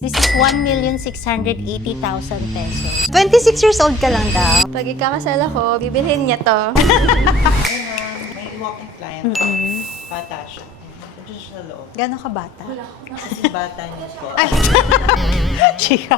This is 1,680,000 pesos. 26 years old ka lang daw. Pag ikakasal ako, bibilhin niya to. May walking client. Bata siya. Ito siya sa loob. Gano'n ka bata? Kasi bata niya po. Ay! Chika.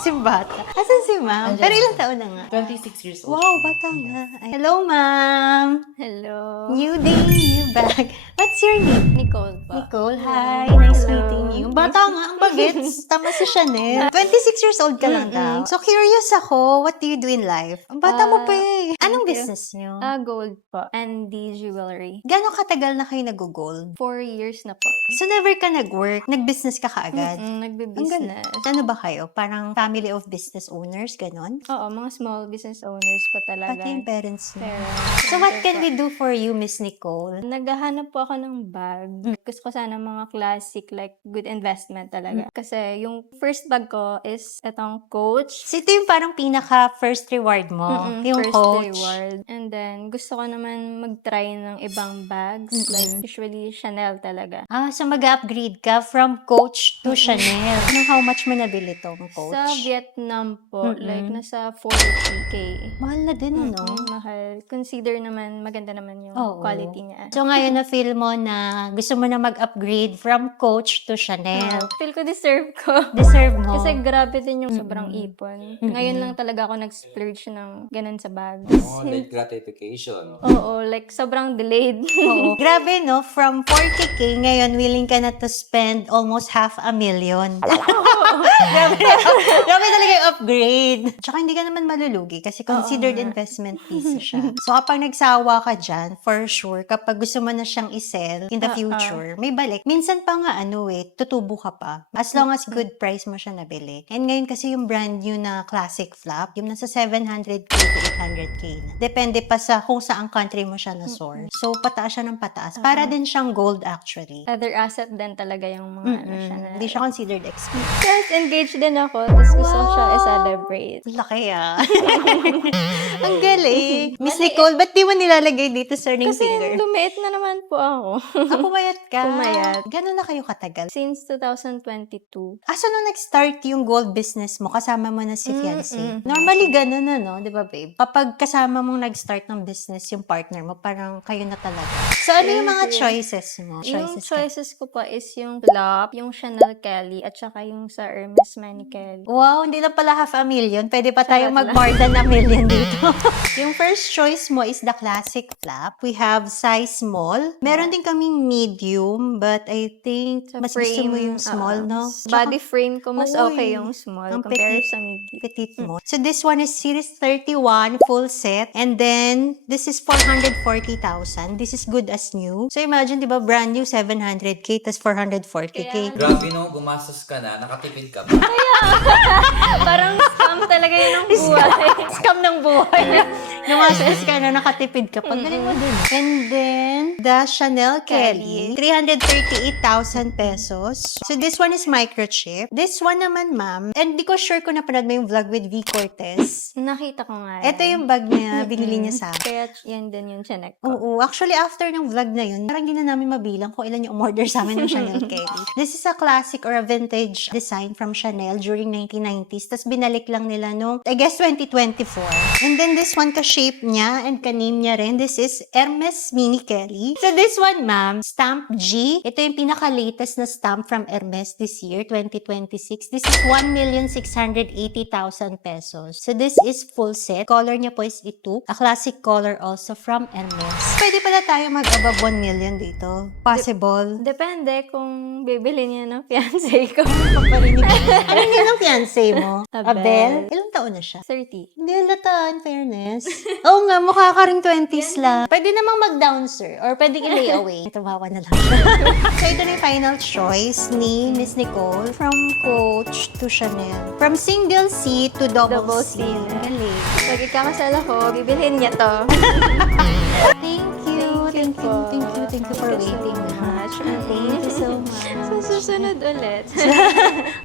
Kasi bata. Asan si ma'am? Pero ilang taon na nga? 26 years old. Wow, bata nga. Ay, hello, ma'am. Hello. New day, new bag. What's your name? Nicole po. Nicole, hi. Nice Hello. meeting you. Bata nga, ang bagets. Tama si Chanel. 26 years old ka lang daw. So, curious ako, what do you do in life? Ang bata mo pa eh. Anong thank you. business niyo? Gold po. And the jewelry. Gano'ng katagal na kayo nag-gold? 4 years na po. So, never ka nag-work? Nag-business ka kaagad? Ang Nagbe-business. Ano ba kayo? Parang family of business owners, ganon? Oo, mga small business owners po talaga. Pati yung parents niyo. Pero, So, what can we do for you, Miss Nicole? naghahanap po ako ng bag. Gusto ko sana mga classic, like, good investment talaga. Kasi yung first bag ko is itong Coach. So, ito yung parang pinaka-first reward mo? Yung First Coach? reward. And then, gusto ko naman mag-try ng ibang bags. Like, usually, Chanel talaga. So mag-upgrade ka from Coach to Chanel. Anong how much mo nabili tong Coach? Sa Vietnam po, like, nasa 40K. Mahal na din, ano? Mahal. Consider naman, maganda naman yung Oo. quality niya. So ngayon na-feel mo na gusto mo na mag-upgrade from Coach to Chanel. Feel ko deserve ko. Deserve mo. Kasi grabe din yung sobrang ipon. Ngayon lang talaga ako nag-splurge ng ganun sa bag. Oh, late gratification. Oo, like sobrang delayed. Oo. Grabe, no? From 40K, ngayon willing ka na to spend almost 500,000. Grabe talaga yung upgrade. Tsaka hindi ka naman malulugi kasi considered investment piece siya. So kapag nagsawa ka dyan, for sure, kapag gusto mo na siyang isell in the future, may balik. Minsan pa nga tutubo ka pa. As long as good price mo siya nabili. And ngayon kasi yung brand new na classic flap, yung nasa 700K to 800K na. Depende pa sa kung saang country mo siya na-source. So pataas siya ng pataas. Para din siyang gold actually. Other asset din talaga yung mga ano siya na. Hindi siya considered expensive. Yes, engaged din ako. Tapos gusto ko siya i-celebrate. Laki ah. Ang galing. Miss Nicole, ba't di mo nilalagay dito sa ring Kasi finger? lumiit na naman po ako. Pumayat ka. Pumayat. Gano'n na kayo katagal? Since 2022. So nung nag-start yung gold business mo, kasama mo na si fiancé? Normally gano'n na, no? Di ba, babe? Kapag kasama mong nag-start ng business yung partner mo, parang kayo na talaga. So ano yung mga choices mo? Yung ka. choices ko pa is yung Flop, yung Chanel Kelly, at saka yung sa Hermes Manny Kelly. Wow, hindi lang pala 500,000. Pwede pa tayong Charot mag-more than 1,000,000 dito. Yung first choice mo is the classic flap. We have size small. Meron din kaming medium, but I think Sa mas gusto mo yung small, no? Body frame ko, mas Oo, okay eh. yung small Ang compared petite. sa medium. Petite mo. So this one is series 31 full set. And then, this is 440,000. This is good as new. So imagine, di ba, brand new 700K, tas 440K. Grabe no, gumastos ka na, nakatipid ka pa. Parang scam talaga yun ng buhay. Scam ng buhay. Numasas ka na, nakatipid ka pa. Galing mo dun. And then, the Chanel Kelly, 338,000 pesos. So, this one is microchip. This one naman, ma'am, and di ko sure kung napanood mo yung vlog with V. Cortez. Nakita ko nga. Ito yung bag niya, binili niya sa akin. Kaya yan din yung chinek ko. Oo, actually, after ng vlog na yun, parang hindi na namin mabilang kung ilan yung umorder sa amin ng Chanel Kelly. This is a classic or a vintage design from Chanel during 1990s. Tapos binalik lang nila nung, I guess, 2024. And then this one, ka-shape niya and ka-name niya rin. This is Hermes Mini Kelly. So this one, ma'am, stamp G. Ito yung pinaka-latest na stamp from Hermes this year, 2026. This is 1,680,000 pesos. So this is full set. Color niya po is ito. A classic color also from Hermes. Pwede pala tayo mag-above 1 million dito. Possible. Depende kung bibili niya ng fiancé ko. Paparinig. Ano niya ng fiancé mo? Abel. Ilang taon na siya? 30. Hindi halata, in fairness. Oo nga, mukha ka ring 20s lang. Pwede namang mag-down, sir. Or pwede i-lay away. Tumawa na lang. So, ito na yung final choice ni Miss Nicole. From Coach to Chanel. From single C to double C. Galing. Pag ikakasal ako, bibilhin niya to. Thank you. Thank you. Thank you. Thank you for waiting. Much. Thank you so much. Sa susunod ulit.